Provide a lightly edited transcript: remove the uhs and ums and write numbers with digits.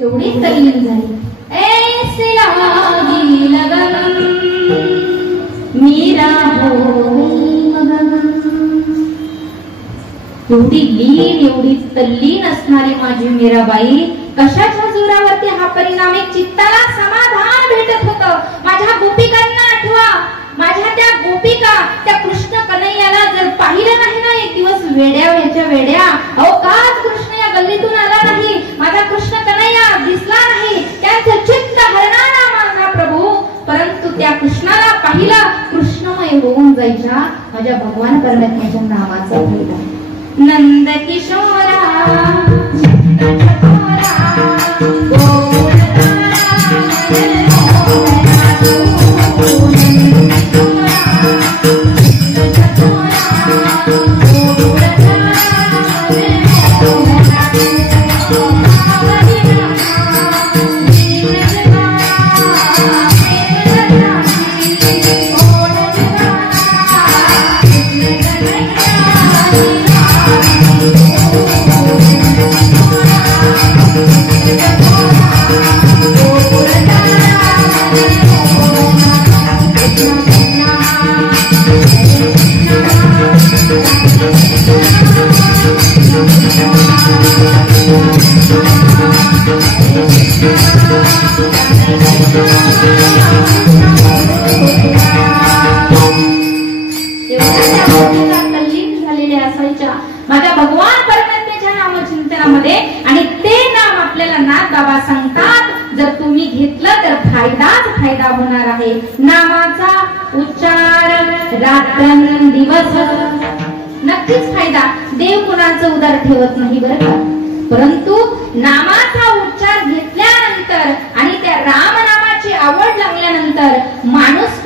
एवढी तल्लीन झाली। ऐसे लागी लगन मीरा हो मगन। एवढी लीन एवढी तल्लीन असणारी माझी मीराबाई कशाच्या जोरावरती हा परिणाम एक चित्ताला समाधान भेटत होतं। माझ्या गोपिकांना आठवा, माझ्या त्या गोपिका त्या कृष्ण कन्हैयाला जर पाहिलं नाही ना एक दिवस वेड्या व्हायच्या वेड्या। अहो काच कृष्ण या गल्लीतून आला नाही, माझा कृष्ण कन्हैया दिसला नाही, त्यांचं चित्त हरणारा माझा प्रभू, परंतु त्या कृष्णाला पाहिला कृष्णमय होऊन जायच्या माझ्या भगवान परमात्म्याच्या नावाचा फायदा। नंद किशोरा माझ्या भगवान परमात्म्याच्या नामचिंतनामध्ये, आणि ते नाम आपल्याला नाथ बाबा सांगतात जर तुम्ही घेतलं तर फायदाच फायदा होणार आहे। नामाचा उच्चार रात्रंदिवस नक्कीच फायदा। देव कुणाचं उदार ठेवत नाही बरं का, परंतु नामाचा उच्चार घेतल्यानंतर आणि त्या राम नामाची आवड लागल्यानंतर माणूस